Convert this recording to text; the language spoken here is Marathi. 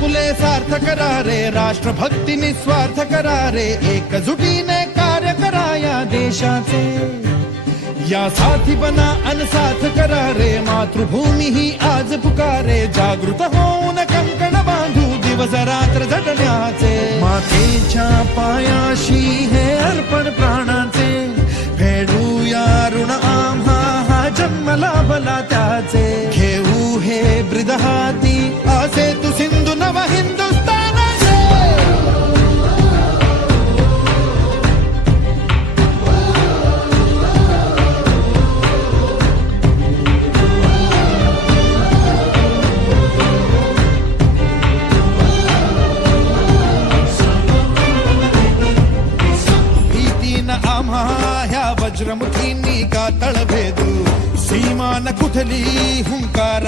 आपुले सार्थ करा रे, राष्ट्रभक्ती निस्वार्थ करा रे, एकजुटीने कार्य करा या देशाचे. या साथी बना अनसाथ करा रे, मातृभूमी ही आज पुकारे. जागृत होऊन कंकण बांधू दिवस रात्र झटण्याचे. मातेच्या पायाशी हे अर्पण प्राणाचे, फेडूया ऋण आम्हा हा जन्म लाभला त्याचे. घेऊ हे ब्रिद हाती असे तू सिंधू नव हिंदुस्थानाचे. आम्हा ह्या वज्रमुखींनी का तळभेदू, सीमा न कुठली हुंकार